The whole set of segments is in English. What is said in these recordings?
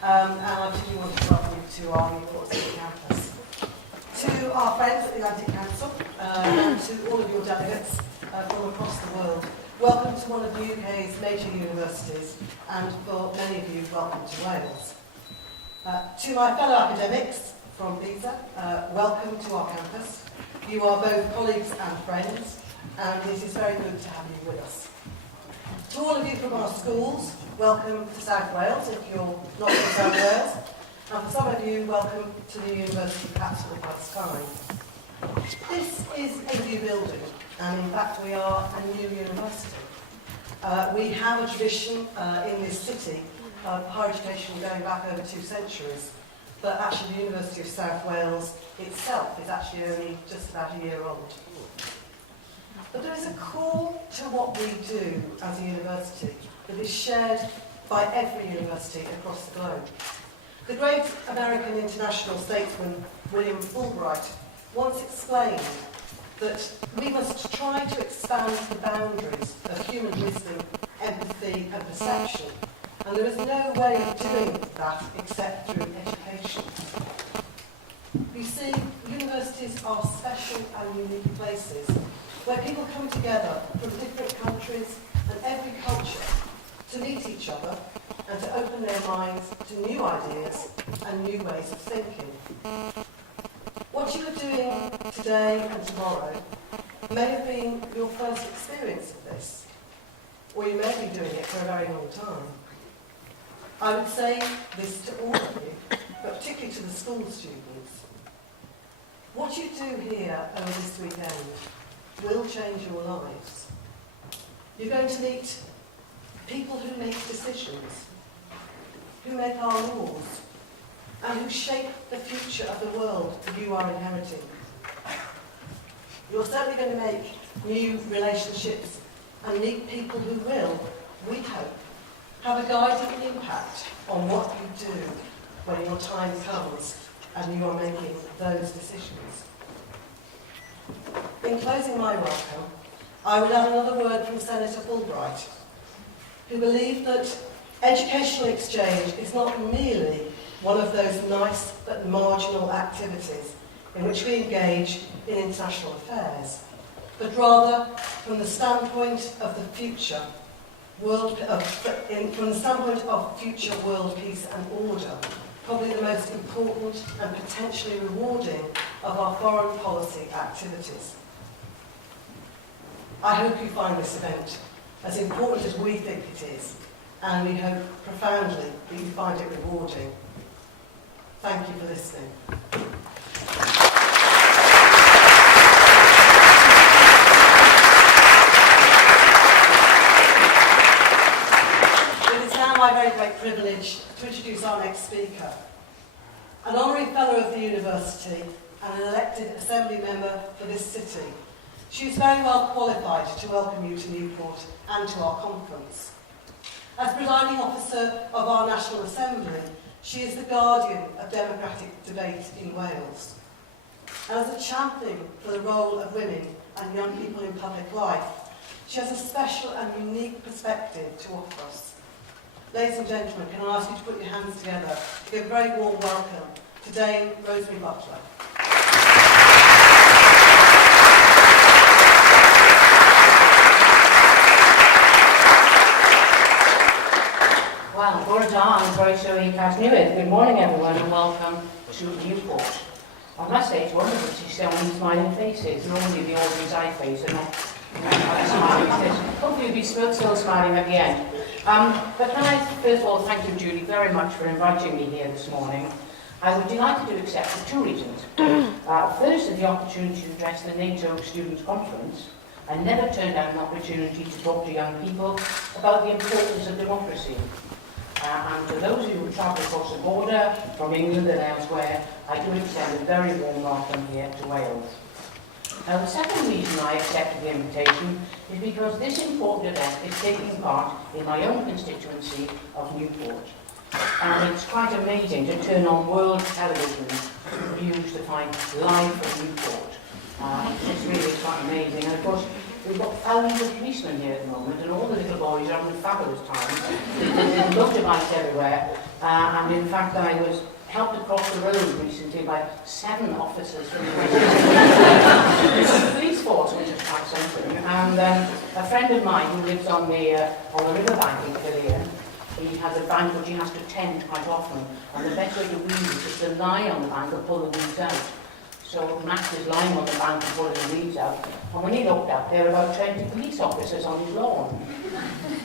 and I particularly want to welcome you to our Newport City Campus. To our friends at the Atlantic Council, and to all of your delegates from across the world, welcome to one of the UK's major universities, and for many of you, welcome to Wales. To my fellow academics from BISA, welcome to our campus. You are both colleagues and friends, and it is very good to have you with us. To all of you from our schools, welcome to South Wales, if you're not from South Wales. And for some of you, welcome to the University Capital by Sky. This is a new building, and in fact we are a new university. We have a tradition in this city of higher education going back over 2 centuries, but actually the University of South Wales itself is actually only just about a year old. But there is a core to what we do as a university that is shared by every university across the globe. The great American international statesman William Fulbright once explained that we must try to expand the boundaries of human wisdom, empathy and perception, and there is no way of doing that except through education. You see, universities are special and unique places where people come together from different countries and every culture to meet each other and to open their minds to new ideas and new ways of thinking. What you are doing today and tomorrow may have been your first experience of this, or you may be doing it for a very long time. I would say this to all of you, but particularly to the school students. What you do here over this weekend will change your lives. You're going to meet people who make decisions, who make our laws, and who shape the future of the world you are inheriting. You're certainly going to make new relationships and meet people who will, we hope, have a guiding impact on what you do when your time comes and you are making those decisions. In closing my welcome, I would add another word from Senator Fulbright, who believed that educational exchange is not merely one of those nice but marginal activities in which we engage in international affairs, but rather from the standpoint of the future from the standpoint of future world peace and order, probably the most important and potentially rewarding of our foreign policy activities. I hope you find this event as important as we think it is, and we hope profoundly that you find it rewarding. Thank you for listening. It is now my very great privilege to introduce our next speaker, an honorary fellow of the university and an elected assembly member for this city. She is very well qualified to welcome you to Newport and to our conference. As presiding officer of our National Assembly, she is the guardian of democratic debate in Wales. And as a champion for the role of women and young people in public life, she has a special and unique perspective to offer us. Ladies and gentlemen, can I ask you to put your hands together to give a very warm welcome to Dame Rosemary Butler. Well, Bora and very sure you guys knew it. Good morning, everyone, and welcome to Newport. I must say, it's wonderful to see so many smiling faces. Normally, the audience I face are not smiling faces. Hopefully, you'll be still smiling at the end. But can I, first of all, thank you, Julie, very much for inviting me here this morning. I was delighted to accept for 2 reasons. First, the opportunity to address the NATO Students' Conference. I never turned down an opportunity to talk to young people about the importance of democracy. And to those of you who travel across the border from England and elsewhere, I do extend a very warm welcome here to Wales. Now, the second reason I accepted the invitation is because this important event is taking part in my own constituency of Newport. And it's quite amazing to turn on world television views to find live from Newport. It's really quite amazing. And of course, We've got thousands of policemen here at the moment, and all the little boys are having a fabulous time. There's motorbikes everywhere, and in fact I was helped across the road recently by 7 officers from the police force, which is quite something. And a friend of mine who lives on the riverbank in Killeen, he has a bank which he has to tend quite often, and the best way to weed is just to lie on the bank and pull the weeds out. So Max is lying on the bank and pulling the weeds out, and when he looked up, there were about 20 police officers on his lawn.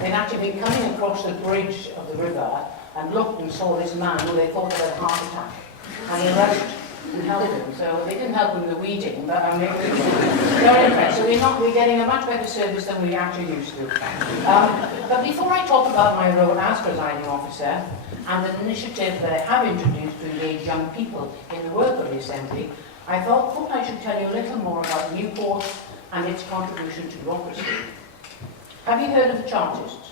They'd actually been coming across the bridge of the river and looked and saw this man who they thought had a heart attack, and they rushed and helped him. So they didn't help him with the weeding, but I mean, very impressed. So we're getting a much better service than we actually used to. But before I talk about my role as presiding officer and an initiative that I have introduced to engage young people in the work of the Assembly, I thought I should tell you a little more about Newport and its contribution to democracy. Have you heard of the Chartists?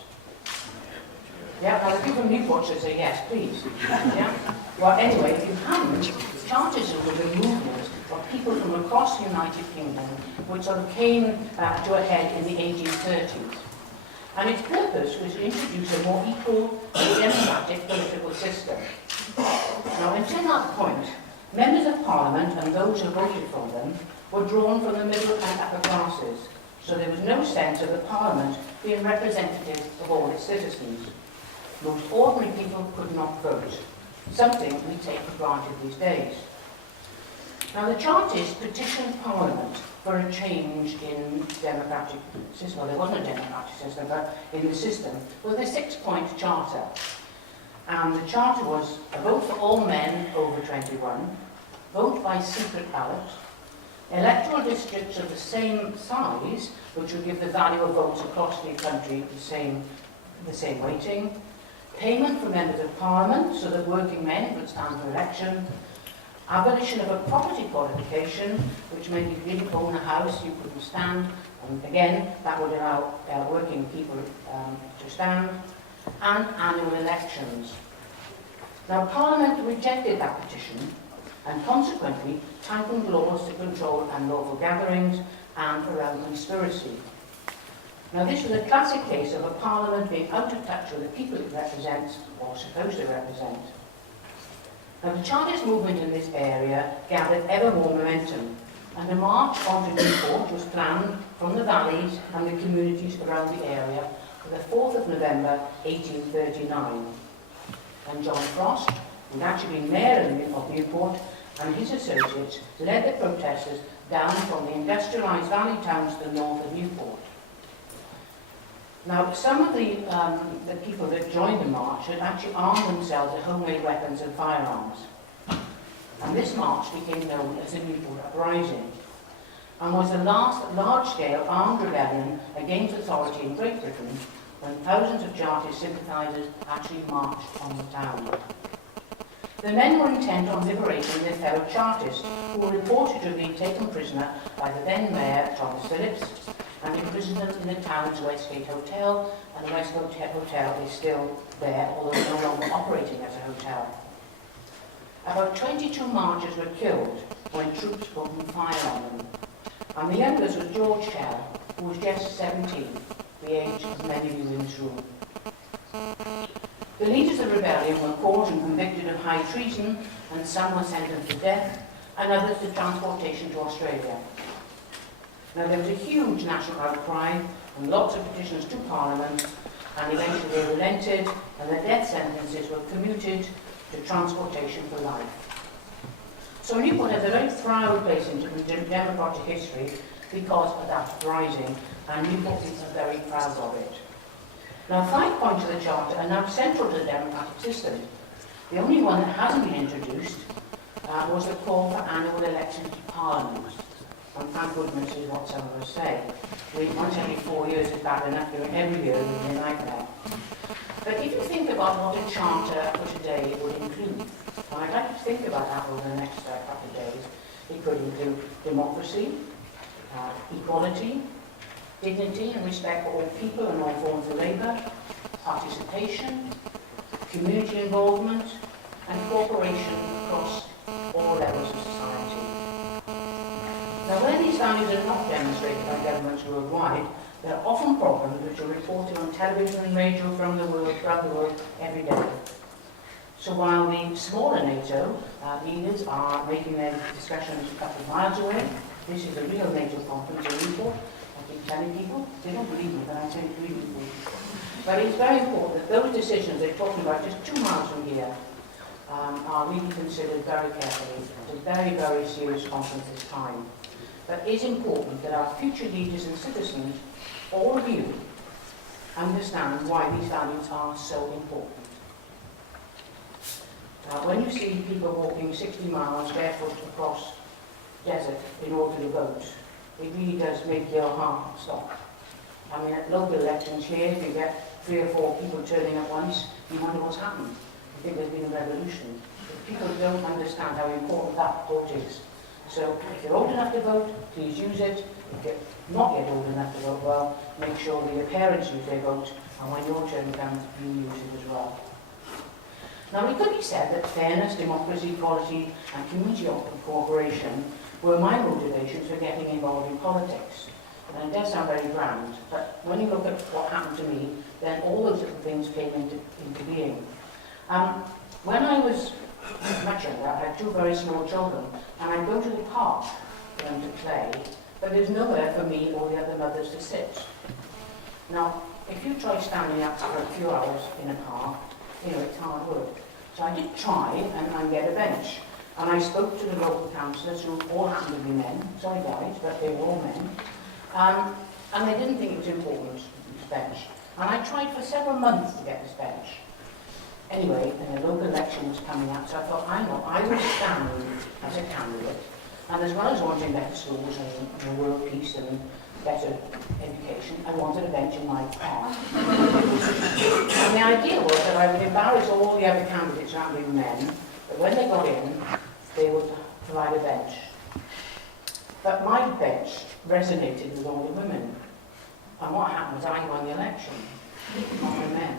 Yeah, now the people from Newport should say yes, please. Yeah? Well, anyway, if you haven't, Chartism was a movement of people from across the United Kingdom which sort of came to a head in the 1830s. And its purpose was to introduce a more equal and democratic political system. Now, until that point, members of Parliament and those who voted for them were drawn from the middle and upper classes, so there was no sense of the Parliament being representative of all its citizens. Most ordinary people could not vote, something we take for granted these days. Now, the Chartists petitioned Parliament for a change in democratic system. Well, there wasn't a democratic system, but in the system, with a 6-point charter. And the charter was a vote for all men over 21, vote by secret ballot, electoral districts of the same size, which would give the value of votes across the country the same weighting, payment for members of Parliament so that working men could stand for election, abolition of a property qualification, which meant if you didn't own a house, you couldn't stand, and again, that would allow working people to stand, and annual elections. Now, Parliament rejected that petition, and consequently tightened laws to control unlawful gatherings and around conspiracy. Now, this was a classic case of a Parliament being out of touch with the people it represents, or supposed to represent. Now, the Chartist movement in this area gathered ever more momentum, and a march onto Newport was planned from the valleys and the communities around the area for the 4th of November 1839. And John Frost, who had actually been mayor of Newport, and his associates led the protesters down from the industrialised valley towns to the north of Newport. Now, some of the people that joined the march had actually armed themselves with homemade weapons and firearms. And this march became known as the Newport Uprising, and was the last large-scale armed rebellion against authority in Great Britain, when thousands of Chartist sympathisers actually marched on the town. The men were intent on liberating their fellow Chartists, who were reported to have been taken prisoner by the then Mayor, Thomas Phillips, and imprisoned them in the town's Westgate Hotel, and the Westgate Hotel is still there, although no longer operating as a hotel. About 22 marchers were killed when troops opened fire on them, and the youngest was George Shell, who was just 17, the age of many of you in this room. The leaders of the rebellion were caught and convicted of high treason, and some were sentenced to death, and others to transportation to Australia. Now, there was a huge national outcry and lots of petitions to Parliament, and eventually they relented, and the death sentences were commuted to transportation for life. So Newport has a very proud place in democratic history because of that uprising, and Newport is very proud of it. Now, 5 points of the Charter are now central to the democratic system. The only one that hasn't been introduced was the call for annual elections to Parliament. And thank goodness is what some of us say. Once every 4 years is bad enough, doing every year would be a nightmare. But if you think about what a charter for today would include, and I'd like to think about that over the next couple of days, it could include democracy, equality, dignity and respect for all people and all forms of labour, participation, community involvement, and cooperation across all levels of society. Now, where these values are not demonstrated by governments worldwide, there are often problems which are reported on television and radio around the world every day. So while the smaller NATO leaders are making their discussions a couple of miles away, this is a real NATO conference in Newport. I keep telling people, they don't believe me, but I say it's really important. But it's very important that those decisions they're talking about just 2 miles from here are really considered very carefully. It's a very, very serious conference this time. But it's important that our future leaders and citizens, all of you, understand why these values are so important. When you see people walking 60 miles barefoot across desert in order to vote, it really does make your heart stop. I mean, at local elections here, if you get 3 or 4 people turning at once, you wonder what's happened. You think there's been a revolution. But people don't understand how important that vote is. So if you're old enough to vote, please use it. If you're not yet old enough to vote, well, make sure that your parents use their vote, and when your turn comes, you use it as well. Now, it could be said that fairness, democracy, equality, and community cooperation were my motivations for getting involved in politics. And it does sound very grand, but when you look at what happened to me, then all those little things came into being. When I was much younger, I had 2 very small children, and I'd go to the park for them to play, but there's nowhere for me or the other mothers to sit. Now, if you try standing up for a few hours in a park, you know, it's hard work. So I did try and get a bench. And I spoke to the local councillors, who all happened to be men. Sorry guys, but they were all men. And they didn't think it was important, this bench. And I tried for several months to get this bench. Anyway, the local election was coming up, so I thought, I will stand as a candidate. And as well as wanting better schools and world peace and better education, I wanted a bench in my park. And the idea was that I would embarrass all the other candidates around being men, but when they got in, they would provide a bench. But my bench resonated with all the women. And what happened was I won the election, not the men.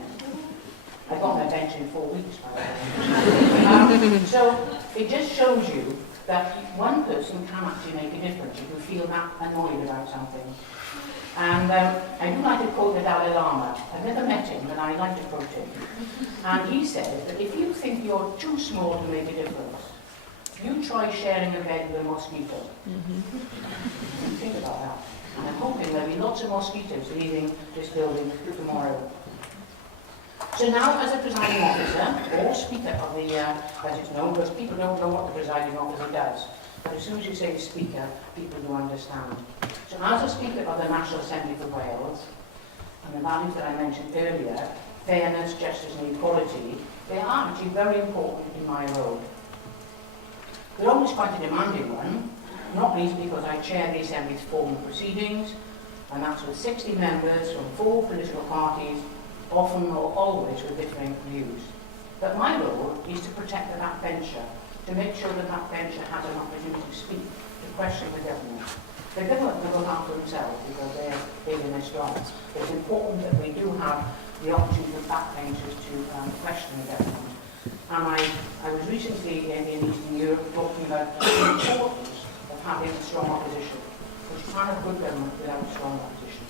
I got my bench in 4 weeks, by the way. So it just shows you that one person can actually make a difference if you feel that annoyed about something. And I do like to quote the Dalai Lama. I've never met him, but I like to quote him. And he says that if you think you're too small to make a difference, you try sharing a bed with a mosquito. Think about that. And I'm hoping there'll be lots of mosquitoes leaving this building tomorrow. So now, as a presiding officer, or speaker of the, as it's known, because people don't know what the presiding officer does. But as soon as you say speaker, people do understand. So as a speaker of the National Assembly for Wales, and the values that I mentioned earlier, fairness, justice and equality, they are actually very important in my role. They're always quite a demanding one, not least because I chair the Assembly's formal proceedings, and that's with 60 members from 4 political parties, often or always with differing views. But my role is to protect the backbencher, to make sure that backbencher has an opportunity to speak, to question the government. The government will look after themselves because they're big and they're strong. It's important that we do have the opportunity for backbenchers to question the government. And I was recently in Eastern Europe talking about the importance of having a strong opposition, which you can't have good government without strong opposition.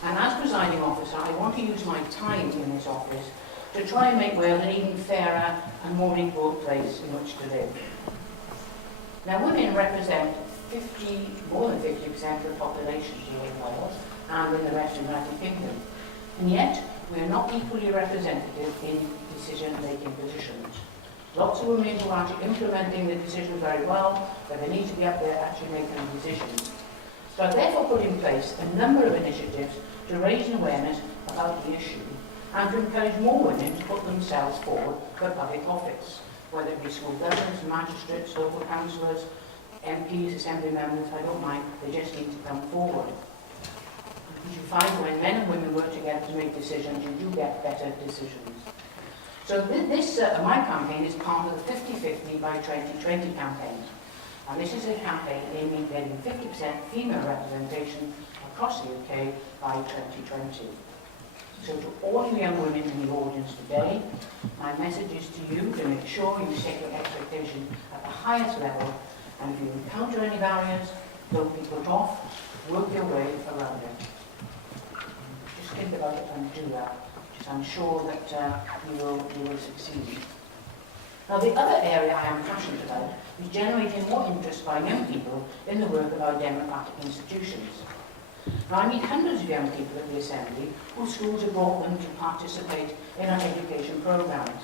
And as presiding officer, I want to use my time in this office to try and make Wales an even fairer and more equal place in which to live. Now, women represent more than 50% of the population here in Wales and in the rest of the United Kingdom. And yet, we are not equally representative in decision-making positions. Lots of women who are actually implementing the decisions very well, but they need to be up there actually making the decisions. So I therefore put in place a number of initiatives to raise an awareness about the issue and to encourage more women to put themselves forward for public office, whether it be school governors, magistrates, local councillors, MPs, assembly members, I don't mind, they just need to come forward. Because you find when men and women work together to make decisions, you do get better decisions. So my campaign is part of the 50-50 by 2020 campaign. And this is a campaign aiming at getting 50% female representation across the UK by 2020. So to all you young women in the audience today, my message is to you to make sure you set your expectations at the highest level, and if you encounter any barriers, don't be put off, work your way around it. Just think about it and do that. I'm sure that you will succeed. Now, the other area I am passionate about is generating more interest by young people in the work of our democratic institutions. Now, I meet hundreds of young people at the Assembly whose schools have brought them to participate in our education programmes.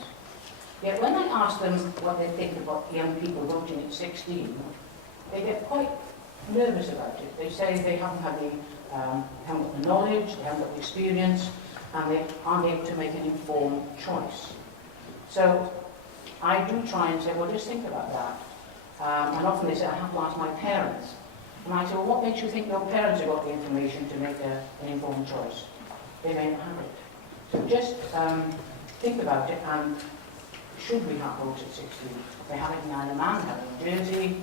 Yet when I ask them what they think about young people voting at 16, they get quite nervous about it. They say they haven't got the knowledge, they haven't got the experience, and they aren't able to make an informed choice. So I do try and say, well, just think about that. And often they say, I have to ask my parents. And I say, well, what makes you think your parents have got the information to make an informed choice? They may not have it. So just think about it, and should we have votes at 16? They have it in Isle of Man, have it in Jersey,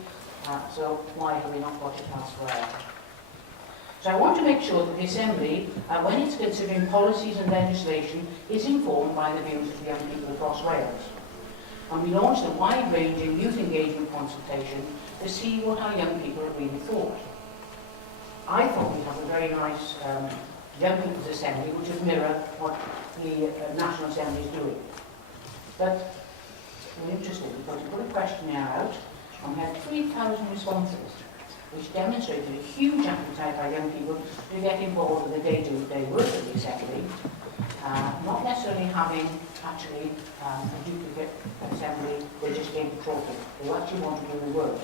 so why have we not got it elsewhere? So I want to make sure that the Assembly, when it's considering policies and legislation, is informed by the views of the young people across Wales. And we launched a wide-ranging youth engagement consultation to see what our young people really thought. I thought we'd have a very nice young people's assembly which would mirror what the National Assembly is doing. But we're interested because we put a questionnaire out and we had 3,000 responses, which demonstrated a huge appetite by young people to get involved with the day-to-day work of the Assembly, not necessarily having actually a duplicate Assembly, they just gave the trophy. They actually want to do the work.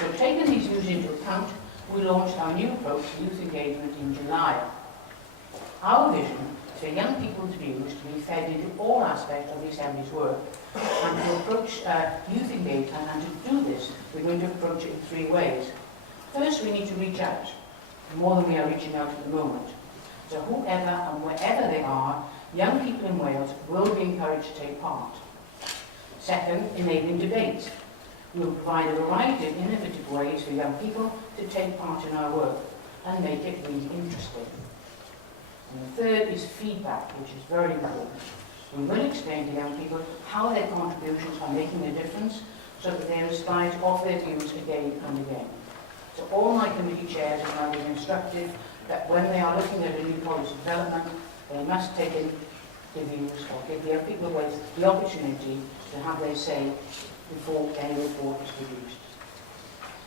So taking these views into account, we launched our new approach to youth engagement in July. Our vision is for young people's views to be fed into all aspects of the Assembly's work, and to approach youth engagement, and to do this, we're going to approach it in 3 ways. First, we need to reach out, more than we are reaching out at the moment. So whoever and wherever they are, young people in Wales will be encouraged to take part. Second, enabling debate. We will provide a variety of innovative ways for young people to take part in our work and make it really interesting. And the third is feedback, which is very important. We will explain to young people how their contributions are making a difference so that they are inspired to offer their views again and again. So all my committee chairs are now being instructed that when they are looking at a new policy development, they must take in the views or give the young people the opportunity to have their say before any report is produced.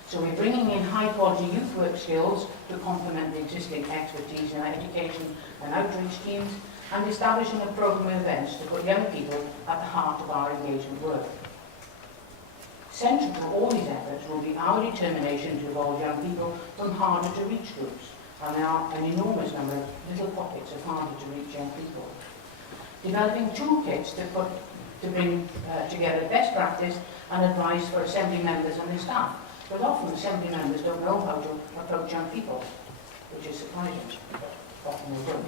So we're bringing in high-quality youth work skills to complement the existing expertise in our education and outreach teams, and establishing a programme of events to put young people at the heart of our engagement work. Central to all these efforts will be our determination to evolve young people from harder to reach groups, and there are an enormous number of little pockets of harder to reach young people. Developing toolkits to bring together best practice and advice for Assembly members and their staff, because often Assembly members don't know how to approach young people, which is surprising, but often they don't.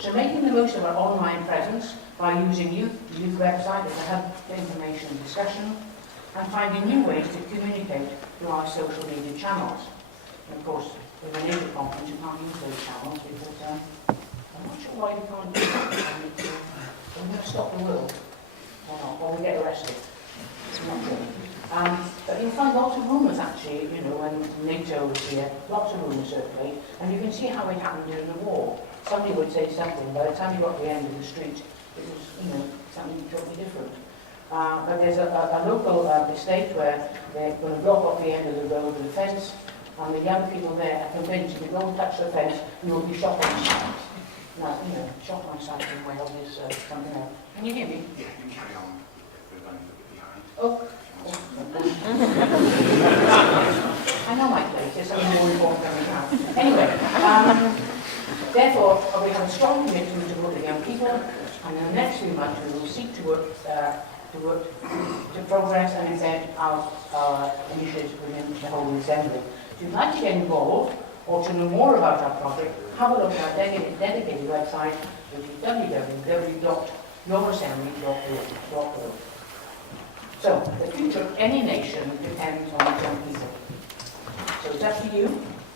So making the most of our online presence by using youth website as a hub for information and discussion, and finding new ways to communicate through our social media channels. And of course, with a NATO conference, you can't use those channels because I'm not sure why we can't do that. We're going to stop the world, or not, or we get arrested. I'm not sure. But you'll find lots of rumours actually, you know, when NATO was here, lots of rumours circulate, and you can see how it happened during the war. Somebody would say something, by the time you got to the end of the street, it was, you know, something totally different. But there's a local estate where they're going to block off the end of the road with a fence, and the young people there are convinced if you don't touch the fence, you will be shot on sight. Now, you know, shot on sight in Wales is something else. Can you hear me? Yeah, you can carry on. We're running a bit behind. Oh. I know my place, there's something more important coming out. Anyway, therefore, we have a strong commitment to work with young people, and in the next few months we will seek to progress and embed our initiatives within the whole Assembly. If you'd like to get involved or to know more about our project, have a look at our dedicated website, which is www.yourassembly.org. So, the future of any nation depends on its young people. So it's up to you,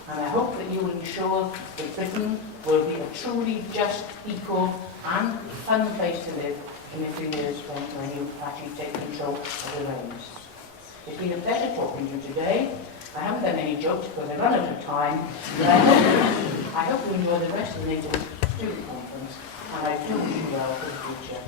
and I hope that you will ensure that Britain will be a truly just, equal and fun place to live in a few years when you actually take control of the reins. It's been a pleasure talking to you today. I haven't done any jokes because I've run out of time. I hope you enjoy the rest of the NATO student conference, and I do wish you well for the future.